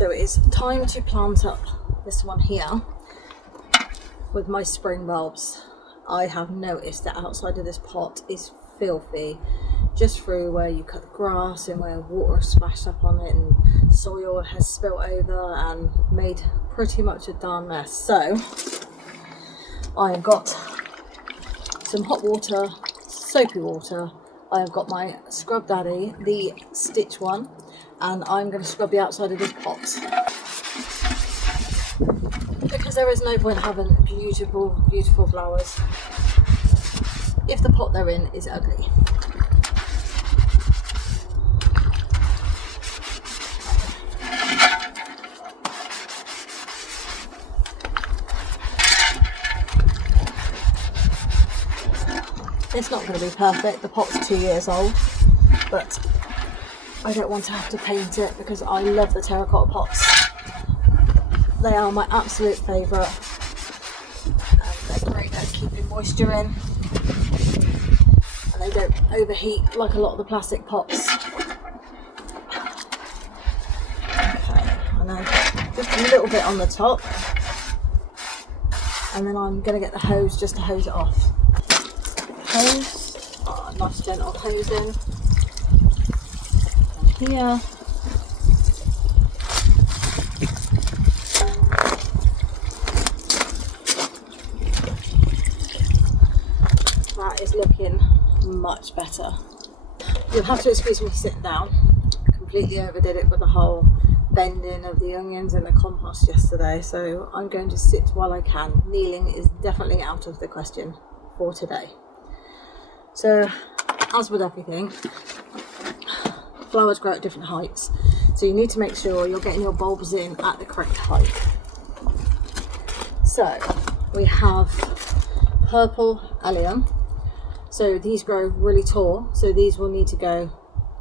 So it's time to plant up this one here with my spring bulbs. I have noticed that outside of this pot is filthy, just through where you cut the grass and where water splashed up on it and soil has spilt over and made pretty much a darn mess. So I have got some hot water, soapy water. I have got my Scrub Daddy, the Stitch one, and I'm going to scrub the outside of this pot, because there is no point having beautiful, beautiful flowers if the pot they're in is ugly. It's not going to be perfect, the pot's 2 years old, but I don't want to have to paint it because I love the terracotta pots. They are my absolute favourite, and they're great at keeping moisture in, and they don't overheat like a lot of the plastic pots. Okay, and then just a little bit on the top, and then I'm going to get the hose just to hose it off. Hose, nice gentle hosing, and here. That is looking much better. You'll have to excuse me sitting down. Completely overdid it with the whole bending of the onions and the compost yesterday, so I'm going to sit while I can. Kneeling is definitely out of the question for today. So, as with everything, flowers grow at different heights, so you need to make sure you're getting your bulbs in at the correct height. So, we have purple allium. So these grow really tall, so these will need to go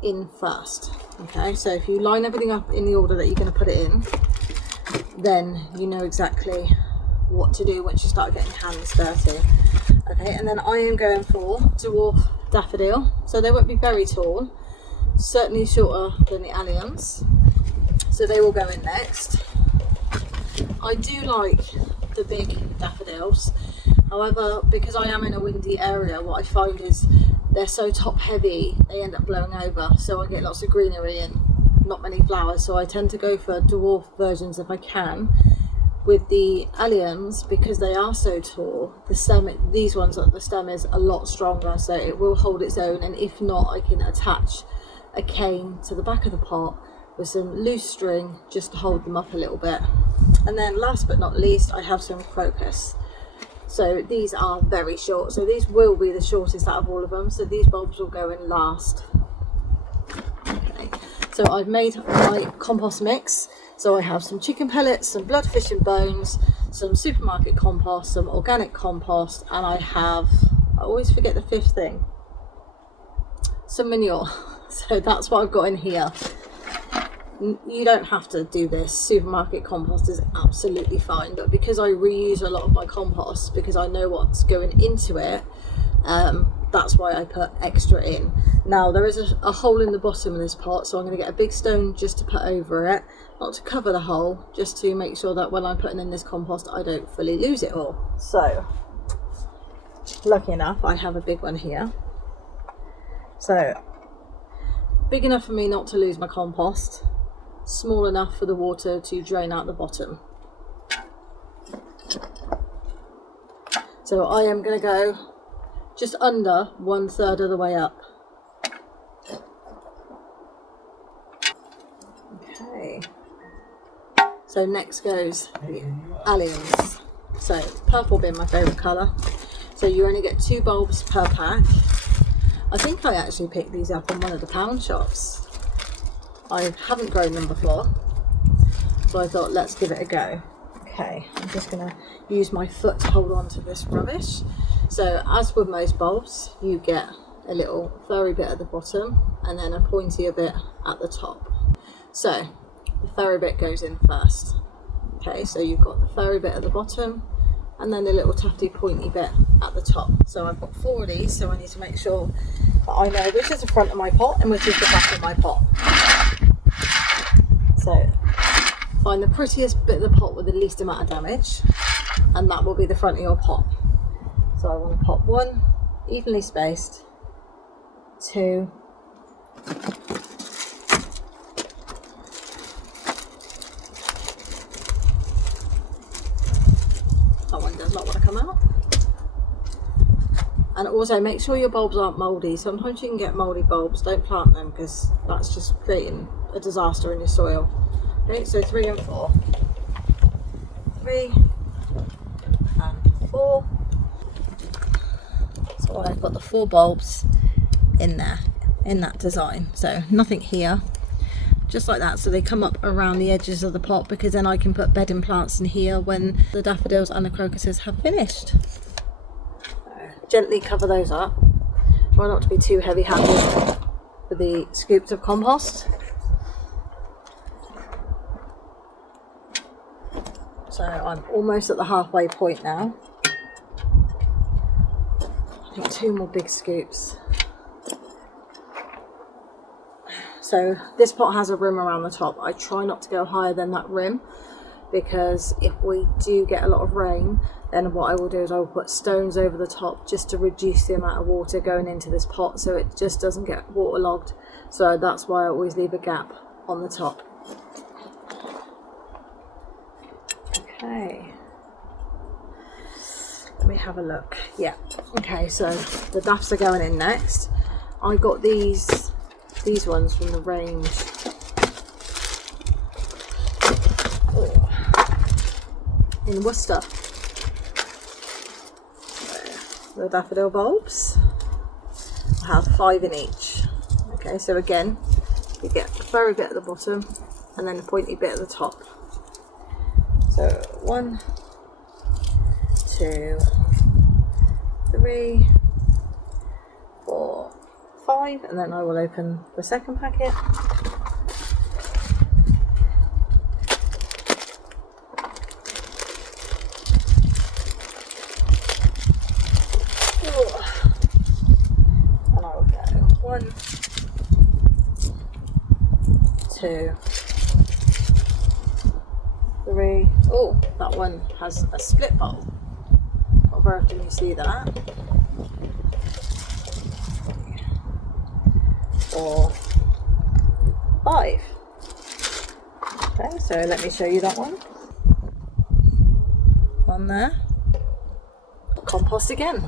in first. Okay, so if you line everything up in the order that you're going to put it in, then you know exactly what to do once you start getting hands dirty. Okay, and then I am going for dwarf daffodil, so they won't be very tall, certainly shorter than the alliums, so they will go in next. I do like the big daffodils, however, because I am in a windy area, what I find is they're so top heavy they end up blowing over, so I get lots of greenery and not many flowers, so I tend to go for dwarf versions if I can. With the alliums, because they are so tall, the stem is a lot stronger, so it will hold its own, and if not, I can attach a cane to the back of the pot with some loose string just to hold them up a little bit. And then last but not least, I have some crocus. So these are very short, so these will be the shortest out of all of them, so these bulbs will go in last. Okay, so I've made my compost mix. So I have some chicken pellets, some bloodfish and bones, some supermarket compost, some organic compost, and I always forget the fifth thing, some manure. So that's what I've got in here. You don't have to do this. Supermarket compost is absolutely fine, but because I reuse a lot of my compost, because I know what's going into it, that's why I put extra in. Now there is a hole in the bottom of this pot, so I'm going to get a big stone just to put over it, not to cover the hole, just to make sure that when I'm putting in this compost I don't fully lose it all. So lucky enough I have a big one here, so big enough for me not to lose my compost, small enough for the water to drain out the bottom. So I am going to go just under 1/3 of the way up. Okay, so next goes the alliums. So purple being my favourite colour, so you only get 2 bulbs per pack. I think I actually picked these up in one of the pound shops. I haven't grown them before, so I thought let's give it a go. Okay, I'm just going to use my foot to hold on to this rubbish. So as with most bulbs, you get a little furry bit at the bottom and then a pointier bit at the top. So the furry bit goes in first. Okay, so you've got the furry bit at the bottom and then the little tufty pointy bit at the top. So I've got 4 of these, so I need to make sure that I know which is the front of my pot and which is the back of my pot. So find the prettiest bit of the pot with the least amount of damage, and that will be the front of your pot. So I want to pop 1 evenly spaced, 2, that one does not want to come out. And also make sure your bulbs aren't mouldy. Sometimes you can get mouldy bulbs. Don't plant them because that's just creating a disaster in your soil. Okay, so 3 and 4. 3 and 4. So I've got the 4 bulbs in there, in that design. So nothing here, just like that. So they come up around the edges of the pot, because then I can put bedding plants in here when the daffodils and the crocuses have finished. Gently cover those up. Try not to be too heavy-handed with the scoops of compost. So I'm almost at the halfway point now. I think 2 more big scoops. So this pot has a rim around the top. I try not to go higher than that rim, because if we do get a lot of rain, then what I will do is I will put stones over the top just to reduce the amount of water going into this pot, so it just doesn't get waterlogged. So that's why I always leave a gap on the top. Okay, let me have a look. Yeah, okay, so the daffs are going in next. I got these ones from the range. In Worcester. The daffodil bulbs. I have 5 in each. Okay, so again, you get a furry bit at the bottom and then a pointy bit at the top. So 1, 2, 3, 4, 5, and then I will open the second packet. And I will go 1, 2, 3. Oh, that one has a split bulb. Not very often you see that. 4, 5. Okay, so let me show you that one. One there. Compost again.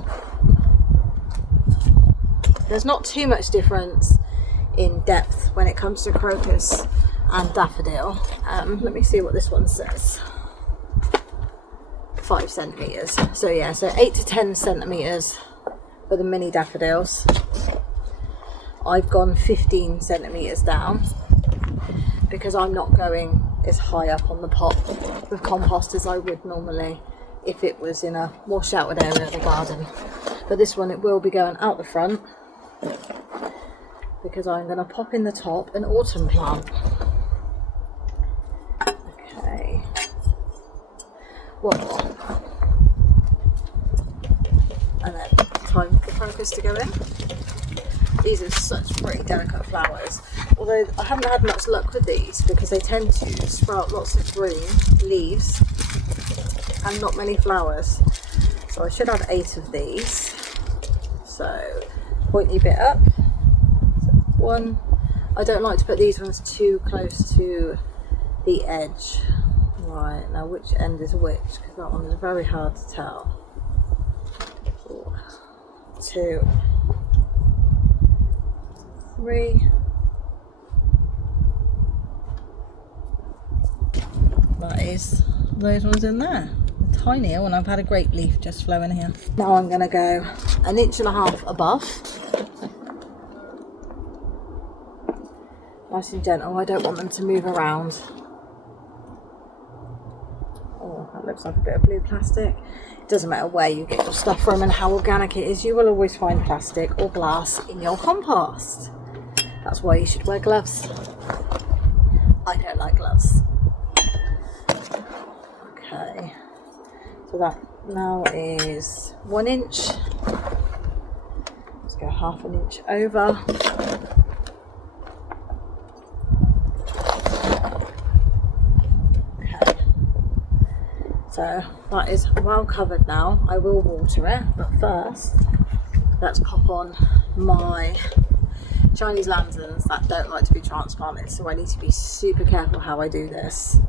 There's not too much difference in depth when it comes to crocus and daffodil. Let me see what this one says. 5 centimetres. So yeah, so 8 to 10 centimetres for the mini daffodils. I've gone 15 centimetres down because I'm not going as high up on the pot with compost as I would normally if it was in a more sheltered area of the garden. But this one, it will be going out the front because I'm going to pop in the top an autumn plant. Okay, one more, and then time for the crocus to go in. These are such pretty delicate flowers, although I haven't had much luck with these because they tend to sprout lots of green leaves and not many flowers. So I should have 8 of these. So pointy bit up. So 1. I don't like to put these ones too close to the edge. Right, now which end is which? Because that one is very hard to tell. 2, 3. That is those ones in there. Tinier when I've had a grape leaf just flow in here. Now I'm going to go 1.5 inches above. Nice and gentle. I don't want them to move around. Oh, that looks like a bit of blue plastic. It doesn't matter where you get your stuff from and how organic it is, you will always find plastic or glass in your compost. That's why you should wear gloves. I don't like gloves. Okay, so that now is 1 inch. Let's go 1/2 inch over. So that is well covered now. I will water it, but first let's pop on my Chinese lanterns that don't like to be transplanted, so I need to be super careful how I do this.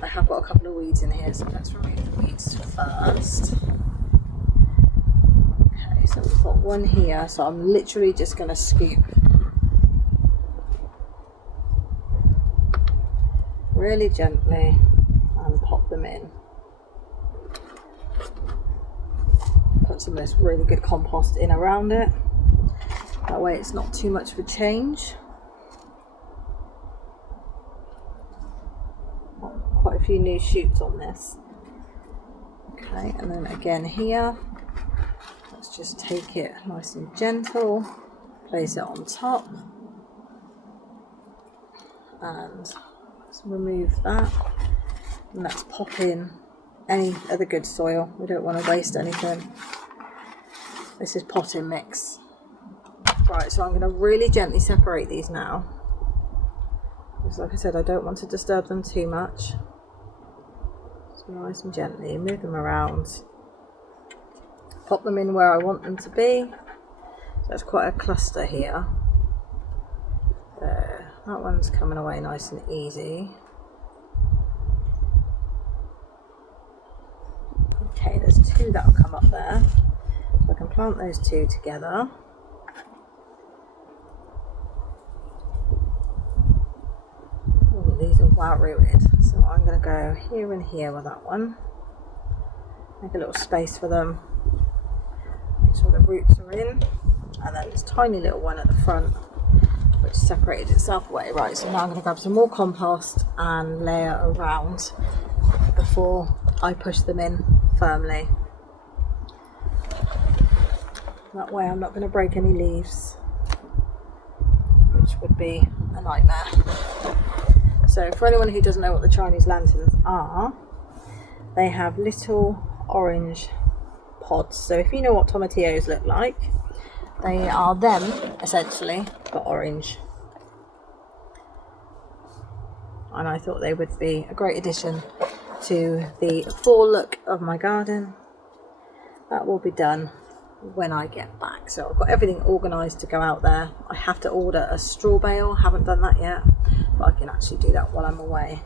I have got a couple of weeds in here, so let's remove the weeds first. Okay, so we've got one here, so I'm literally just going to scoop really gently and pop them in. Put some of this really good compost in around it. That way it's not too much of a change. Quite a few new shoots on this. Okay, and then again here, let's just take it nice and gentle, place it on top, and let's remove that. And let's pop in any other good soil. We don't want to waste anything. This is potting mix. Right, so I'm going to really gently separate these now. Because like I said, I don't want to disturb them too much. So nice and gently move them around. Pop them in where I want them to be. So it's quite a cluster here. There, that one's coming away nice and easy. Okay, there's two that will come up there. So I can plant those two together. These are well rooted, so I'm going to go here and here with that one. Make a little space for them. Make sure the roots are in, and then this tiny little one at the front, which separated itself away. Right, so now I'm going to grab some more compost and layer around before I push them in firmly. That way I'm not going to break any leaves, which would be a nightmare. So for anyone who doesn't know what the Chinese lanterns are, they have little orange pods. So if you know what tomatillos look like, they are them essentially, but orange. And I thought they would be a great addition to the fall look of my garden. That will be done when I get back. So I've got everything organised to go out there. I have to order a straw bale, haven't done that yet, but I can actually do that while I'm away.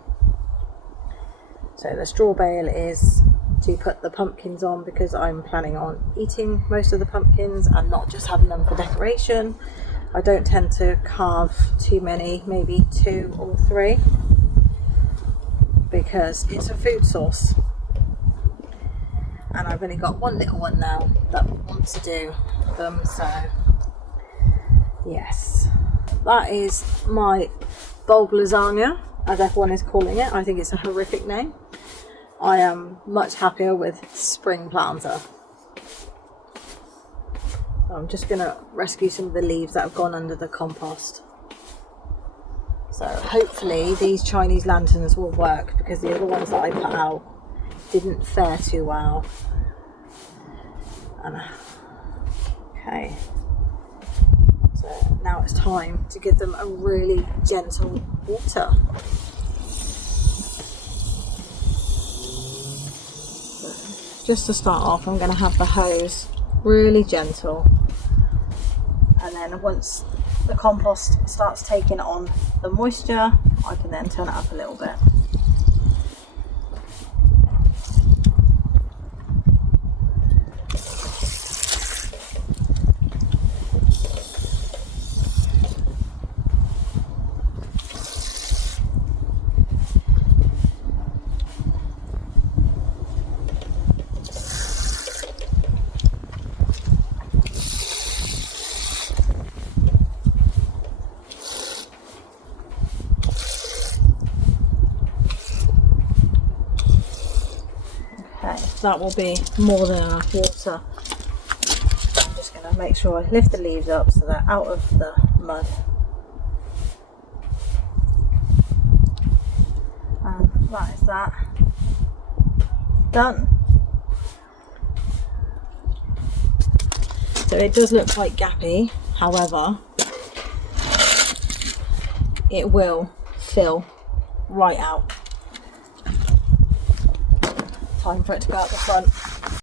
So the straw bale is to put the pumpkins on, because I'm planning on eating most of the pumpkins and not just having them for decoration. I don't tend to carve too many, maybe 2 or 3, because it's a food source. And I've only got one little one now that wants to do them, so yes. That is my bulb lasagna, as everyone is calling it. I think it's a horrific name. I am much happier with spring planter. So I'm just going to rescue some of the leaves that have gone under the compost. So hopefully these Chinese lanterns will work, because the other ones that I put out didn't fare too well. And, okay, so now it's time to give them a really gentle water. So just to start off, I'm going to have the hose really gentle, and then once the compost starts taking on the moisture, I can then turn it up a little bit. That will be more than enough water. I'm just going to make sure I lift the leaves up so they're out of the mud. And that is that. Done. So it does look quite gappy, however, it will fill right out. time for it to go out the front.